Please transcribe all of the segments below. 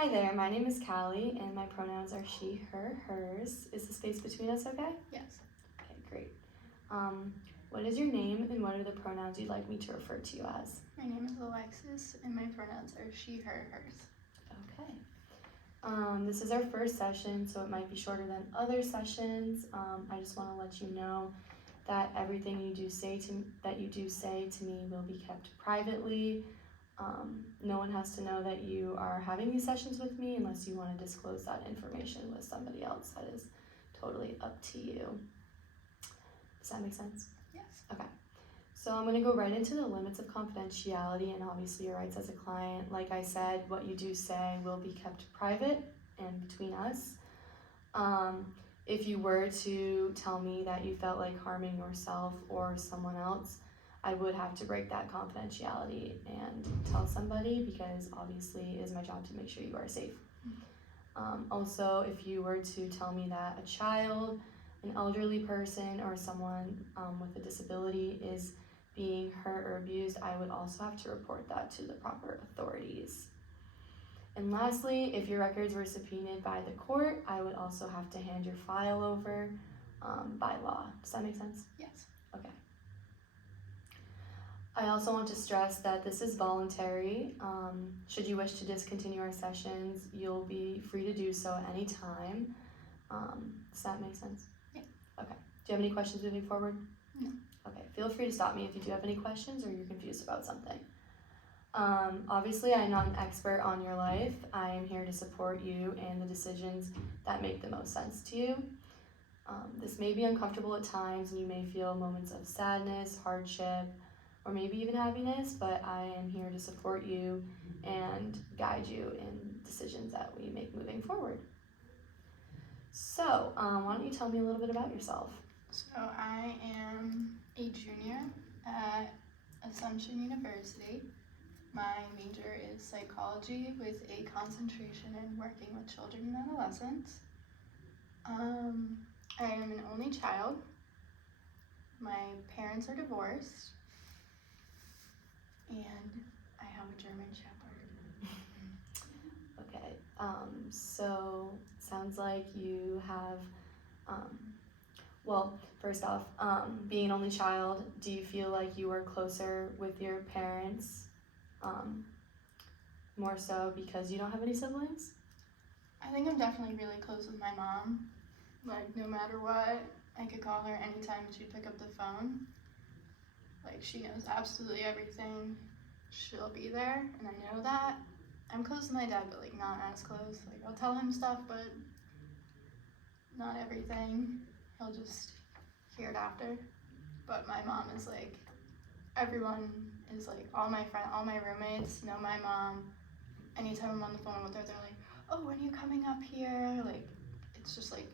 Hi there, my name is Callie and my pronouns are she, her, hers. Is the space between us okay? Yes. Okay, great. What is your name and what are the pronouns you'd like me to refer to you as? My name is Alexis and my pronouns are she, her, hers. Okay. This is our first session, so it might be shorter than other sessions. I just want to let you know that everything you do say to me will be kept privately. No one has to know that you are having these sessions with me unless you want to disclose that information with somebody else. That is totally up to you. Does that make sense? Yes. Okay. So I'm going to go right into the limits of confidentiality and obviously your rights as a client. Like I said, what you do say will be kept private and between us. If you were to tell me that you felt like harming yourself or someone else, I would have to break that confidentiality and tell somebody because obviously it is my job to make sure you are safe. Also, if you were to tell me that a child, an elderly person, or someone with a disability is being hurt or abused, I would also have to report that to the proper authorities. And lastly, if your records were subpoenaed by the court, I would also have to hand your file over by law. Does that make sense? Yes. Okay. I also want to stress that this is voluntary. Should you wish to discontinue our sessions, you'll be free to do so at any time. Does that make sense? Yeah. Okay. Do you have any questions moving forward? No. Okay. Feel free to stop me if you do have any questions or you're confused about something. Obviously, I'm not an expert on your life. I am here to support you and the decisions that make the most sense to you. This may be uncomfortable at times and you may feel moments of sadness, hardship, or maybe even happiness, but I am here to support you and guide you in decisions that we make moving forward. So, why don't you tell me a little bit about yourself? So I am a junior at Assumption University. My major is psychology with a concentration in working with children and adolescents. I am an only child. My parents are divorced. And I have a German Shepherd. Okay, so sounds like you have, well, first off, being an only child, do you feel like you are closer with your parents, more so because you don't have any siblings? I think I'm definitely really close with my mom. Like, no matter what, I could call her anytime and she'd pick up the phone. Like, she knows absolutely everything. She'll be there, and I know that. I'm close to my dad, but, like, not as close. Like, I'll tell him stuff, but not everything. He'll just hear it after. But my mom is, like, everyone is, like, all my roommates know my mom. Anytime I'm on the phone with her, they're like, oh, when are you coming up here? Like, it's just, like,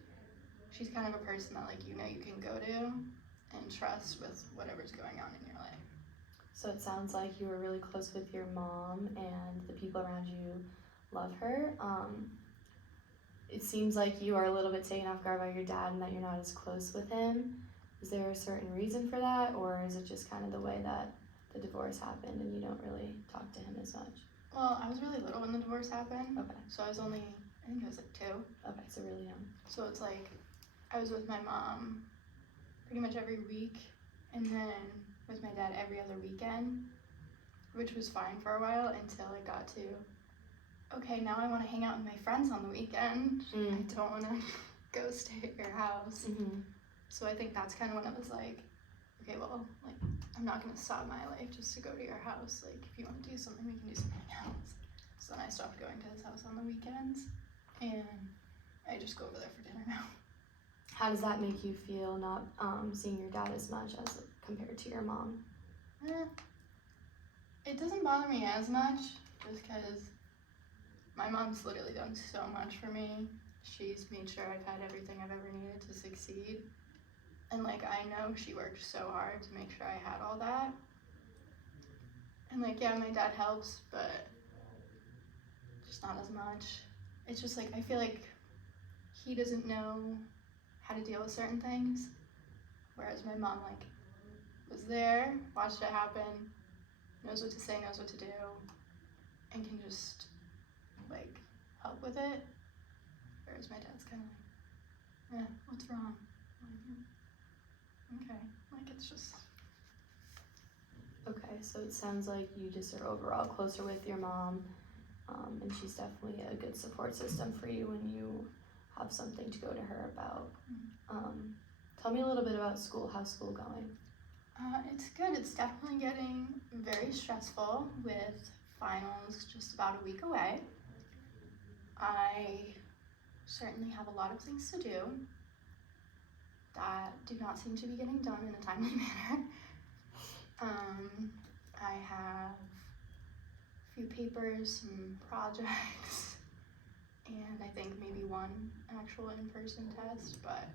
she's kind of a person that, like, you know you can go to and trust with whatever's going on in your life. So it sounds like you were really close with your mom and the people around you love her. It seems like you are a little bit taken off guard by your dad and that you're not as close with him. Is there a certain reason for that, or is it just kind of the way that the divorce happened and you don't really talk to him as much? Well, I was really little when the divorce happened. Okay. So I was only, I think I was like 2. Okay, so really young. So it's like, I was with my mom pretty much every week, and then with my dad every other weekend, which was fine for a while until it got to, okay, now I want to hang out with my friends on the weekend. I don't want to go stay at your house. Mm-hmm. So I think that's kind of when it was like, okay, well, like, I'm not going to stop my life just to go to your house. Like, if you want to do something, we can do something else. So then I stopped going to his house on the weekends, and I just go over there for dinner now. How does that make you feel not seeing your dad as much as compared to your mom? It doesn't bother me as much just because my mom's literally done so much for me. She's made sure I've had everything I've ever needed to succeed. And, like, I know she worked so hard to make sure I had all that. And, like, yeah, my dad helps, but just not as much. It's just, like, I feel like he doesn't know how to deal with certain things. Whereas my mom, like, was there, watched it happen, knows what to say, knows what to do, and can just, like, with it. Whereas my dad's kind of like, yeah, what's wrong? I'm like, okay, like it's just. Okay, so it sounds like you just are overall closer with your mom, and she's definitely a good support system for you when you have something to go to her about. Tell me a little bit about school. How's school going? It's good. It's definitely getting very stressful with finals just about a week away. I certainly have a lot of things to do that do not seem to be getting done in a timely manner. I have a few papers, some projects, and I think maybe one actual in-person test, but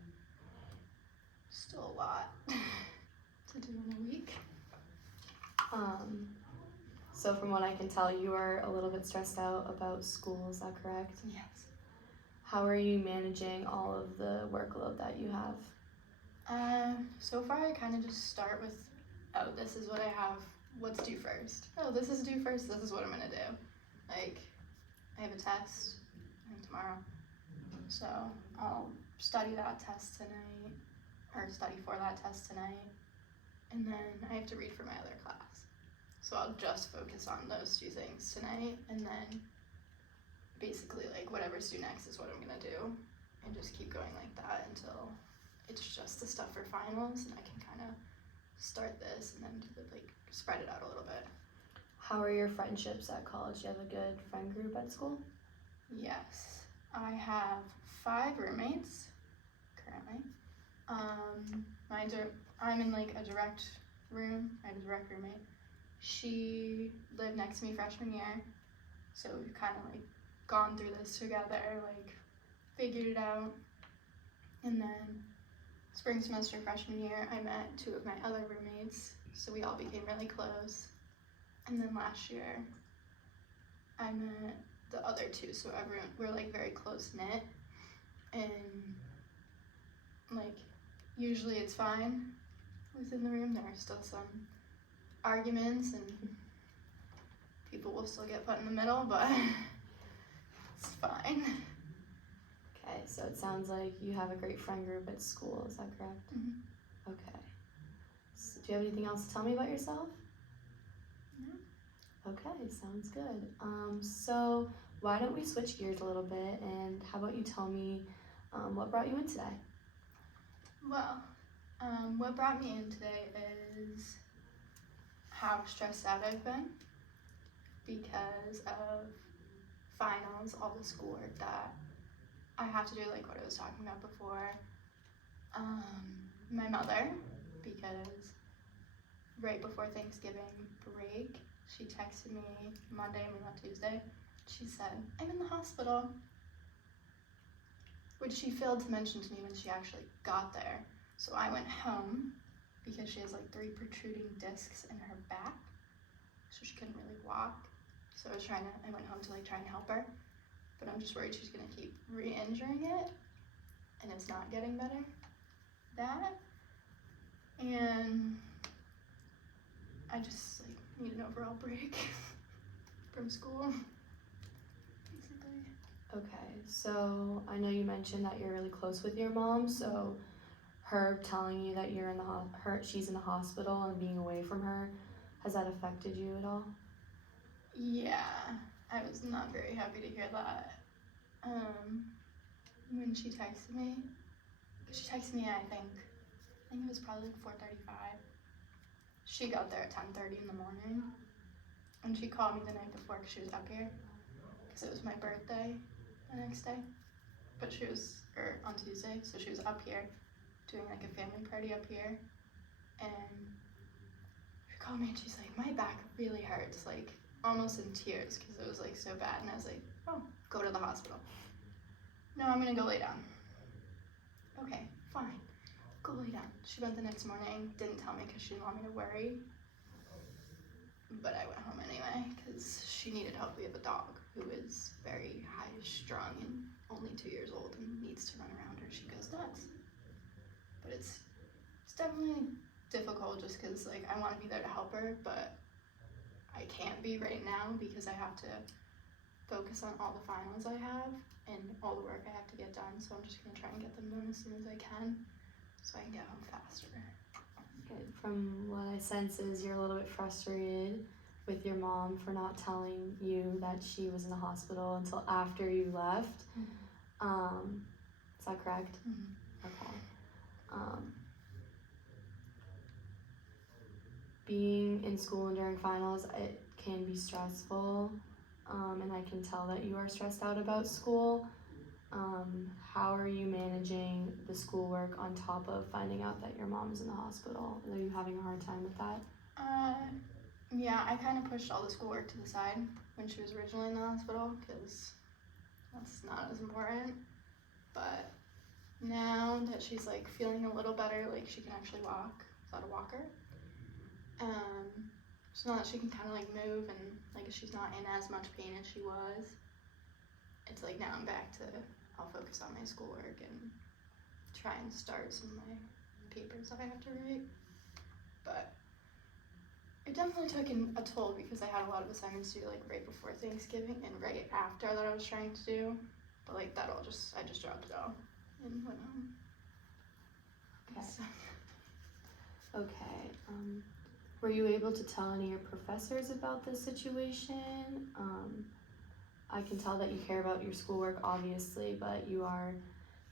still a lot to do in a week. So from what I can tell, you are a little bit stressed out about school, is that correct? Yes. How are you managing all of the workload that you have? So far I kind of just start with, oh, this is what I have, what's due first? Oh, this is due first, this is what I'm gonna do. Like, I have a test, I think tomorrow, so I'll study that test tonight, or study for that test tonight, and then I have to read for my other class. So I'll just focus on those two things tonight, and then basically like whatever's due next is what I'm gonna do, and just keep going like that until it's just the stuff for finals, and I can kind of start this and then do the, like spread it out a little bit. How are your friendships at college? Do you have a good friend group at school? Yes, I have 5 roommates currently. I'm in like a direct room. I have a direct roommate. She lived next to me freshman year, so we've kind of like gone through this together, like figured it out. And then spring semester freshman year, I met 2 of my other roommates, so we all became really close. And then last year, I met the other 2, so we're like very close knit, and like usually it's fine within the room. There are still some arguments and people will still get put in the middle, but it's fine. Okay, so it sounds like you have a great friend group at school, is that correct? Mm-hmm. Okay. So do you have anything else to tell me about yourself? No. Okay, sounds good. So why don't we switch gears a little bit, and how about you tell me what brought you in today? Well, what brought me in today is how stressed out I've been because of finals, all the schoolwork that I have to do, like what I was talking about before. My mother, because right before Thanksgiving break, she texted me Monday and we went Tuesday. She said, I'm in the hospital, which she failed to mention to me when she actually got there. So I went home because she has like 3 protruding discs in her back, so she couldn't really walk. So I went home to like try and help her, but I'm just worried she's gonna keep re-injuring it and it's not getting better. That, and I just like need an overall break from school, basically. Okay, so I know you mentioned that you're really close with your mom, so her telling you that you're in she's in the hospital and being away from her, has that affected you at all? Yeah, I was not very happy to hear that. When she texted me, I think it was probably like 4:35. She got there at 10:30 in the morning, and she called me the night before because she was up here, because it was my birthday the next day, but on Tuesday, so she was up here doing like a family party up here, and she called me and she's like, my back really hurts, like almost in tears because it was like so bad, and I was like, oh, go to the hospital. No, I'm gonna go lay down. Okay, fine, go lay down. She went the next morning, didn't tell me because she didn't want me to worry, but I went home anyway because she needed help. We have a dog who is very high strung and only 2 years old and needs to run around her. She goes nuts. But it's definitely difficult just because like I want to be there to help her, but I can't be right now because I have to focus on all the finals I have and all the work I have to get done. So I'm just gonna try and get them done as soon as I can, so I can get home faster. From what I sense is you're a little bit frustrated with your mom for not telling you that she was in the hospital until after you left. Is that correct? Mm-hmm. Okay. Being in school and during finals, it can be stressful, and I can tell that you are stressed out about school. How are you managing the schoolwork on top of finding out that your mom is in the hospital? Are you having a hard time with that? Yeah, I kind of pushed all the schoolwork to the side when she was originally in the hospital because that's not as important. But now that she's like feeling a little better, like she can actually walk without a walker. So now that she can kind of like move and like she's not in as much pain as she was, it's like now I'm back to, I'll focus on my schoolwork and try and start some of my papers that I have to write. But it definitely took a toll because I had a lot of assignments due like right before Thanksgiving and right after that I was trying to do. But like that all just, I just dropped it all and went home. Okay. So. Okay. Were you able to tell any of your professors about this situation? I can tell that you care about your schoolwork, obviously, but you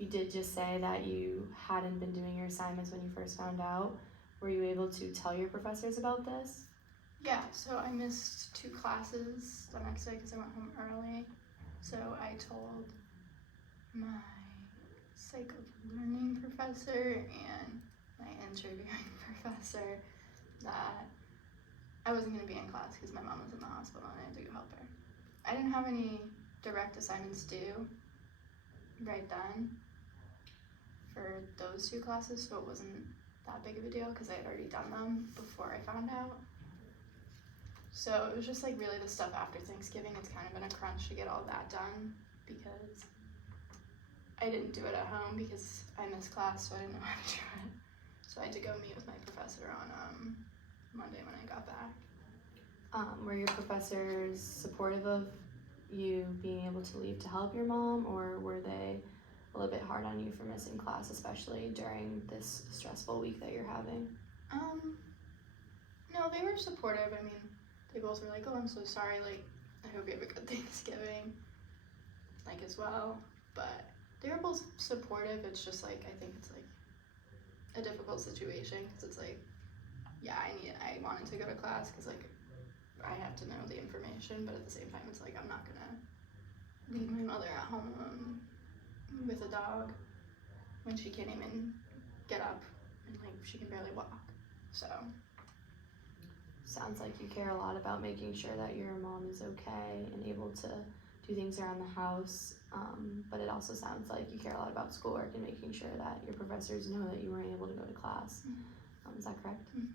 did just say that you hadn't been doing your assignments when you first found out. Were you able to tell your professors about this? Yeah, so I missed 2 classes the next day because I went home early. So I told my psych of learning professor and my interviewing professor that I wasn't going to be in class because my mom was in the hospital and I had to go help her. I didn't have any direct assignments due right then for those 2 classes, so it wasn't that big of a deal because I had already done them before I found out. So it was just like really the stuff after Thanksgiving. It's kind of been a crunch to get all that done because I didn't do it at home because I missed class, so I didn't know how to do it. So I had to go meet with my professor on Monday when I got back. Were your professors supportive of you being able to leave to help your mom, or were they a little bit hard on you for missing class, especially during this stressful week that you're having? No, they were supportive. I mean, they both were like, oh, I'm so sorry, like, I hope you have a good Thanksgiving, like, as well. But they were both supportive. It's just like, I think it's like a difficult situation because it's like, yeah, I wanted to go to class because like I have to know the information, but at the same time it's like I'm not gonna leave my mother at home with a dog when she can't even get up and like she can barely walk. So Sounds like you care a lot about making sure that your mom is okay and able to do things around the house, but it also sounds like you care a lot about schoolwork and making sure that your professors know that you weren't able to go to class. Is that correct? Mm-hmm.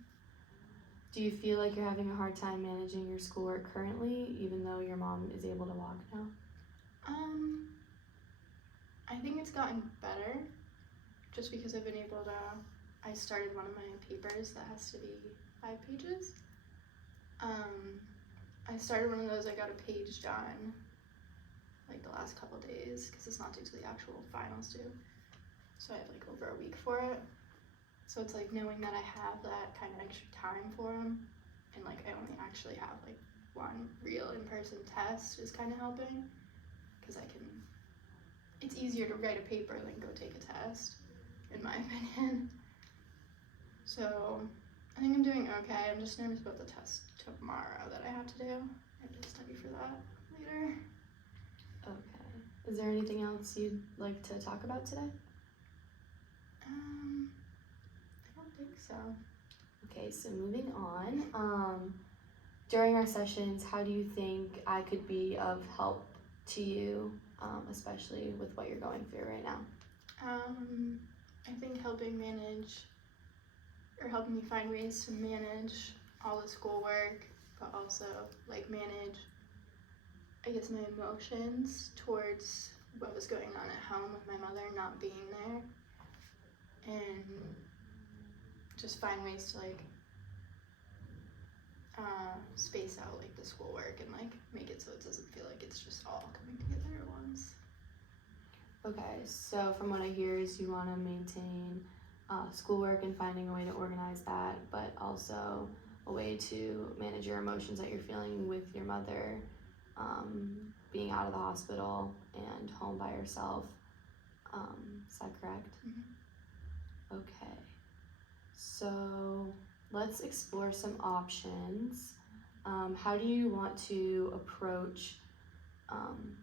Do you feel like you're having a hard time managing your schoolwork currently, even though your mom is able to walk now? I think it's gotten better just because I've been able to, I started one of my papers that has to be 5 pages. I started one of those, I got a page done like the last couple days because it's not due to the actual finals due. So I have like over a week for it. So it's like knowing that I have that kind of extra time for them and like I only actually have like one real in-person test is kind of helping because it's easier to write a paper than go take a test in my opinion. So I think I'm doing okay. I'm just nervous about the test tomorrow that I have to do. I have to study for that later. Okay. Is there anything else you'd like to talk about today? I don't think so. Okay, so moving on. During our sessions, how do you think I could be of help to you, especially with what you're going through right now? I think helping me find ways to manage all the schoolwork, but also like manage, I guess, my emotions towards what was going on at home with my mother not being there, and just find ways to like space out like the schoolwork and like make it so it doesn't feel like it's just all coming together at once. Okay, so from what I hear is you want to maintain schoolwork and finding a way to organize that, but also a way to manage your emotions that you're feeling with your mother being out of the hospital and home by herself. Is that correct? Mm-hmm. Okay, so let's explore some options. How do you want to approach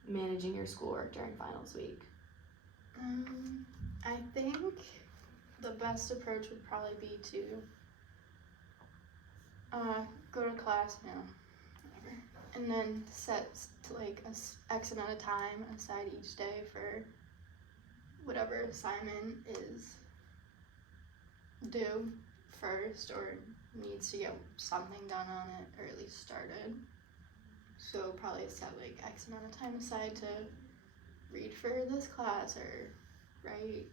managing your schoolwork during finals week? I think the best approach would probably be to go to class, whatever, and then set like X amount of time aside each day for whatever assignment is due first or needs to get something done on it or at least started. So probably set like X amount of time aside to read for this class or write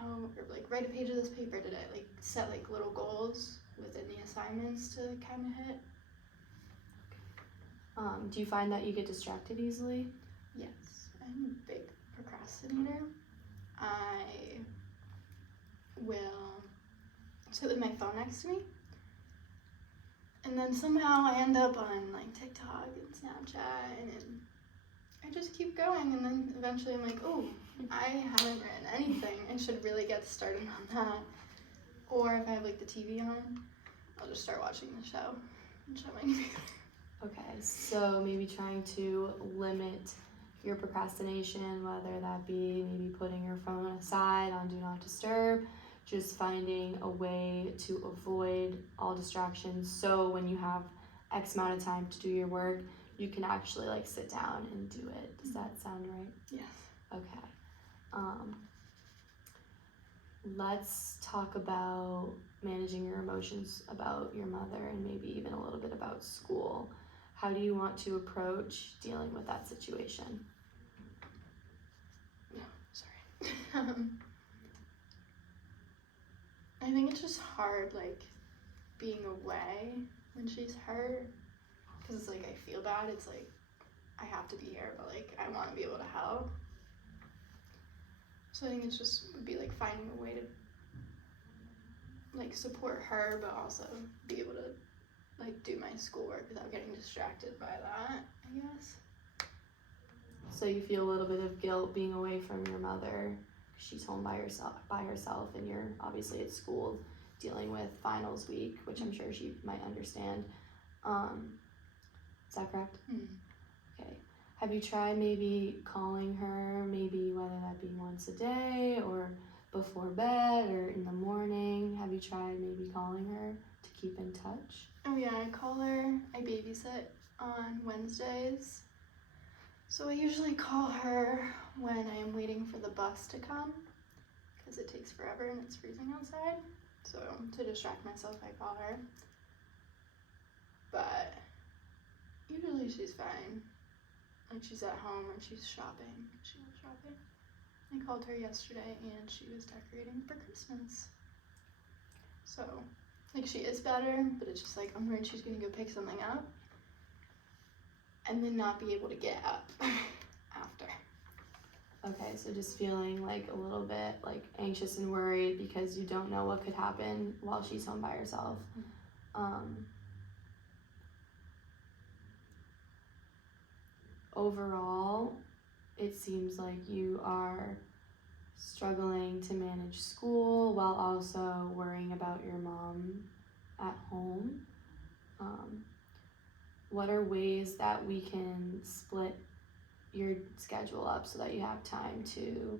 a page of this paper today. Like set like little goals within the assignments to kind of hit. Do you find that you get distracted easily? Yes, I'm a big procrastinator. I will sit with my phone next to me, and then somehow I end up on like TikTok and Snapchat, and I just keep going, and then eventually I'm like, oh, I haven't written anything. I should really get started on that. Or if I have like the TV on, I'll just start watching the show and shut my computer. Okay, so maybe trying to limit your procrastination, whether that be maybe putting your phone aside on Do Not Disturb, just finding a way to avoid all distractions so when you have X amount of time to do your work, you can actually like sit down and do it. Does that sound right? Yes. Okay. Let's talk about managing your emotions about your mother and maybe even a little bit about school. How do you want to approach dealing with that situation? No, sorry. I think it's just hard, like, being away when she's hurt. Because it's like, I feel bad. It's like, I have to be here, but like, I want to be able to help. So I think it's just would be like finding a way to like support her, but also be able to like do my schoolwork without getting distracted by that, I guess. So you feel a little bit of guilt being away from your mother. She's home by herself, and you're obviously at school dealing with finals week, which I'm sure she might understand. Is that correct? Mm. Okay. Have you tried maybe calling her, maybe whether that be once a day or before bed or in the morning? Have you tried maybe calling her to keep in touch? Oh yeah, I call her. I babysit on Wednesdays. So I usually call her when I am waiting for the bus to come because it takes forever and it's freezing outside. So to distract myself, I call her. But usually she's fine. Like she's at home and she's shopping. She loves shopping. I called her yesterday and she was decorating for Christmas. So, like she is better, but it's just like I'm worried she's gonna go pick something up and then not be able to get up after. Okay, so just feeling like a little bit like anxious and worried because you don't know what could happen while she's home by herself. Overall, it seems like you are struggling to manage school while also worrying about your mom at home. What are ways that we can split your schedule up so that you have time to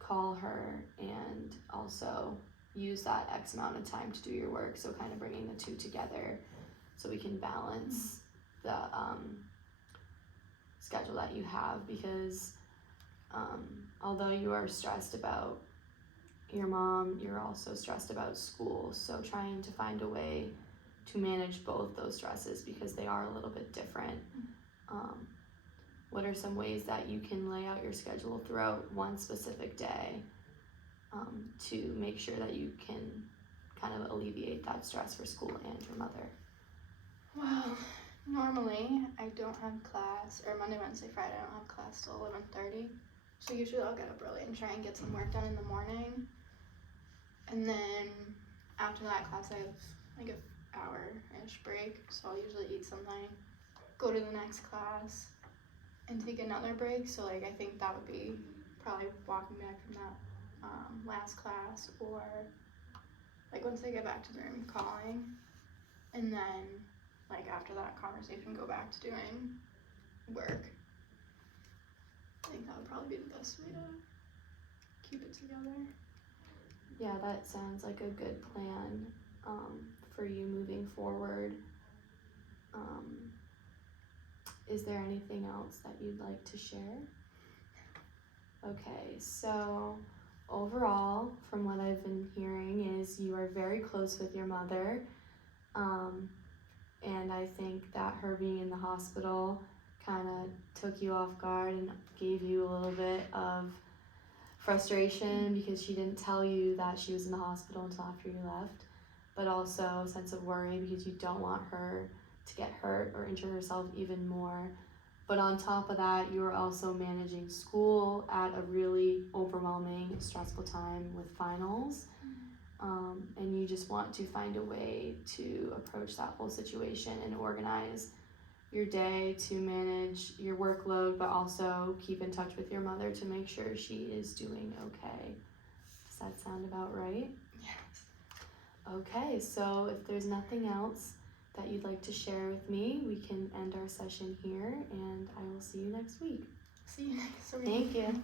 call her and also use that X amount of time to do your work? So kind of bringing the two together so we can balance the schedule that you have, because although you are stressed about your mom, you're also stressed about school. So trying to find a way to manage both those stresses because they are a little bit different. What are some ways that you can lay out your schedule throughout one specific day to make sure that you can kind of alleviate that stress for school and your mother? Well, normally I don't have class, or Monday, Wednesday, Friday I don't have class till 11:30. So usually I'll get up early and try and get some work done in the morning. And then after that class I have like an hour-ish break. So I'll usually eat something, go to the next class, and take another break. So like I think that would be probably walking back from that last class, or like once I get back to the room, calling, and then like after that conversation go back to doing work. I think that would probably be the best way to keep it together. Yeah, that sounds like a good plan for you moving forward. Is there anything else that you'd like to share? Okay, so overall, from what I've been hearing, is you are very close with your mother, and I think that her being in the hospital kind of took you off guard and gave you a little bit of frustration because she didn't tell you that she was in the hospital until after you left, but also a sense of worry because you don't want her to get hurt or injure herself even more. But on top of that, you are also managing school at a really overwhelming, stressful time with finals. And you just want to find a way to approach that whole situation and organize your day to manage your workload, but also keep in touch with your mother to make sure she is doing okay. Does that sound about right? Yes. Okay, so if there's nothing else that you'd like to share with me, we can end our session here, and I will see you next week. See you next week. Thank you.